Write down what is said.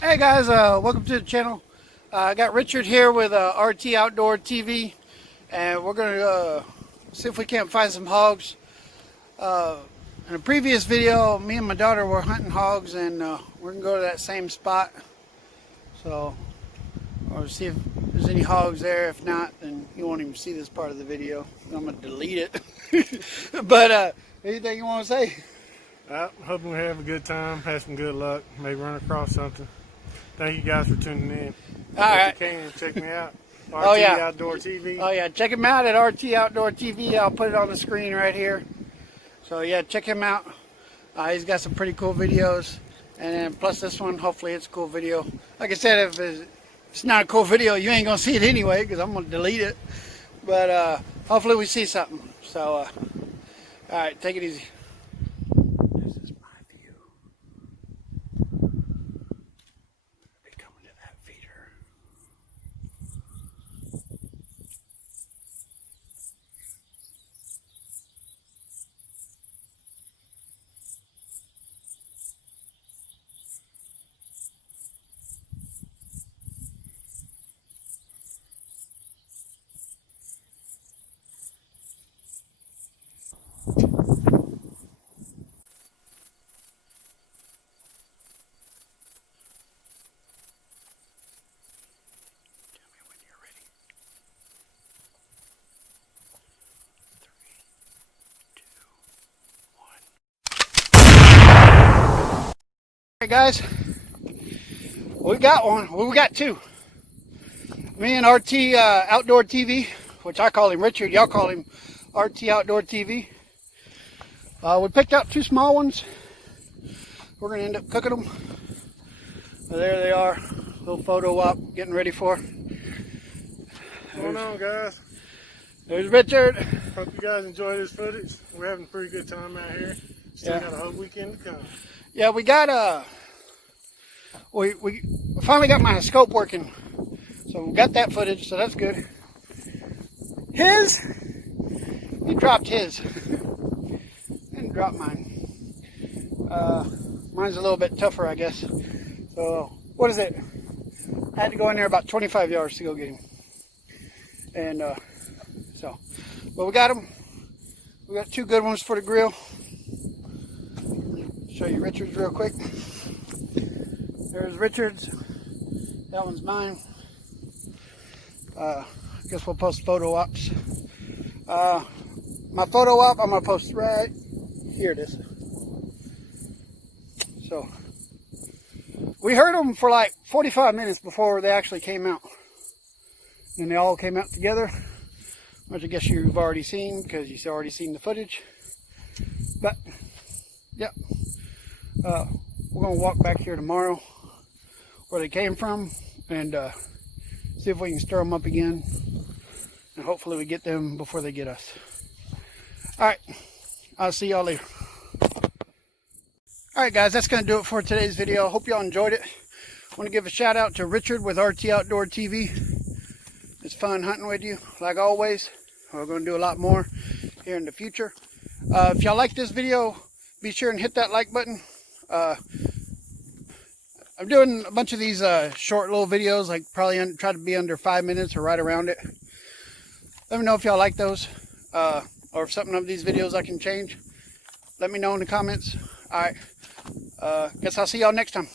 Hey guys, welcome to the channel. I got Richard here with RT Outdoor TV, and we're going to see if we can't find some hogs. In a previous video, me and my daughter were hunting hogs, and we're going to go to that same spot. So we'll see if there's any hogs there. If not, then you won't even see this part of the video. I'm going to delete it. But anything you want to say? Hoping we have a good time, have some good luck, maybe run across something. Thank you guys for tuning in. All right. If you can, check me out. RT Oh, yeah. Outdoor TV. Oh yeah, check him out at RT Outdoor TV. I'll put it on the screen right here. So yeah, check him out. He's got some pretty cool videos, and then plus this one, hopefully it's a cool video. Like I said, if it's not a cool video, you ain't gonna see it anyway because I'm gonna delete it. But hopefully we see something. So all right, take it easy. This is my view. Be coming to that feeder. Alright guys, we got one. Well, we got two. Me and RT Outdoor TV, which I call him Richard, y'all call him RT Outdoor TV. We picked out two small ones. We're going to end up cooking them. There they are. Little photo op, getting ready for. What's going on, guys? There's Richard. Hope you guys enjoy this footage. We're having a pretty good time out here. Still got a whole weekend to come. Yeah, we got we finally got my scope working, so we got that footage, so that's good. He dropped his, and dropped mine. Mine's a little bit tougher, I guess. So what is it? I had to go in there about 25 yards to go get him, and but we got him. We got two good ones for the grill. Show you Richard's real quick. There's Richard's. That one's mine. I guess we'll post photo ops. My photo op I'm gonna post right here. It is. So we heard them for like 45 minutes before they actually came out. And they all came out together, which I guess you've already seen because you've already seen the footage. But yep. We're going to walk back here tomorrow where they came from and see if we can stir them up again, and hopefully we get them before they get us. Alright, I'll see y'all later. Alright guys, that's going to do it for today's video. Hope y'all enjoyed it. I want to give a shout out to Richard with RT Outdoor TV. It's fun hunting with you, like always. We're going to do a lot more here in the future. If y'all like this video, be sure and hit that like button. I'm doing a bunch of these short little videos, like probably try to be under 5 minutes or right around it. Let me know if y'all like those, or if something of these videos I can change. Let me know in the comments. Alright, guess I'll see y'all next time.